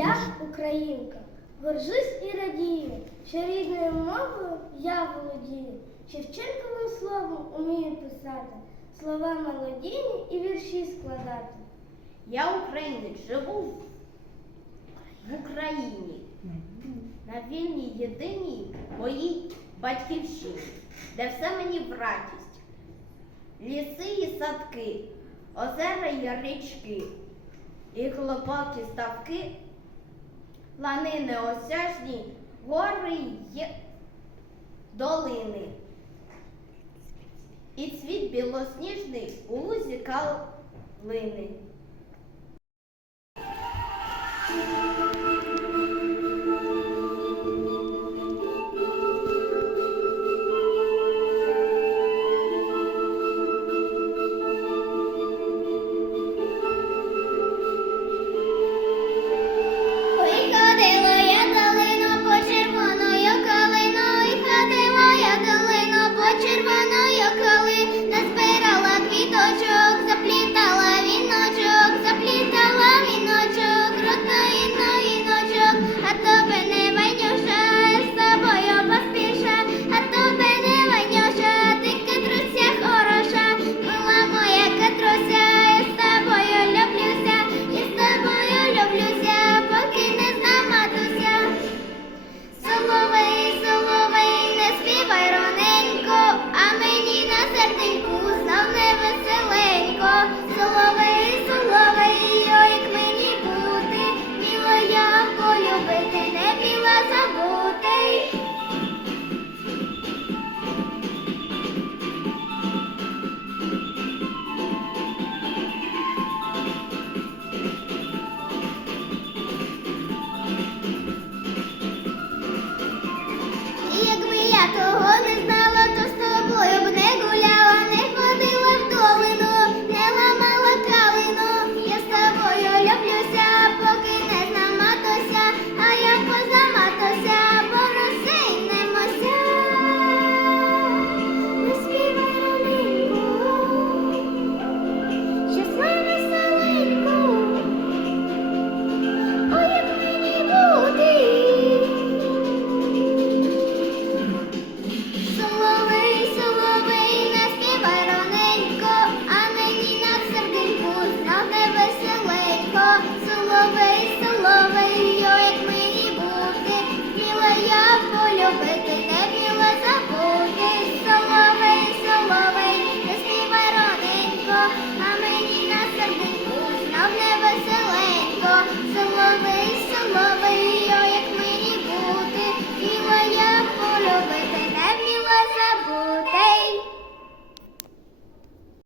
Я українка, горжусь і радію, що рідною мовою я володію. Шевченковим словом умію писати, слова мелодійні і вірші складати. Я українець, живу в Україні, на вільній єдиній моїй батьківщині, де все мені в радість. Ліси і садки, озера і річки, і глибокі ставки, лани неосяжні, гори й долини. І цвіт білосніжний у лузі калини.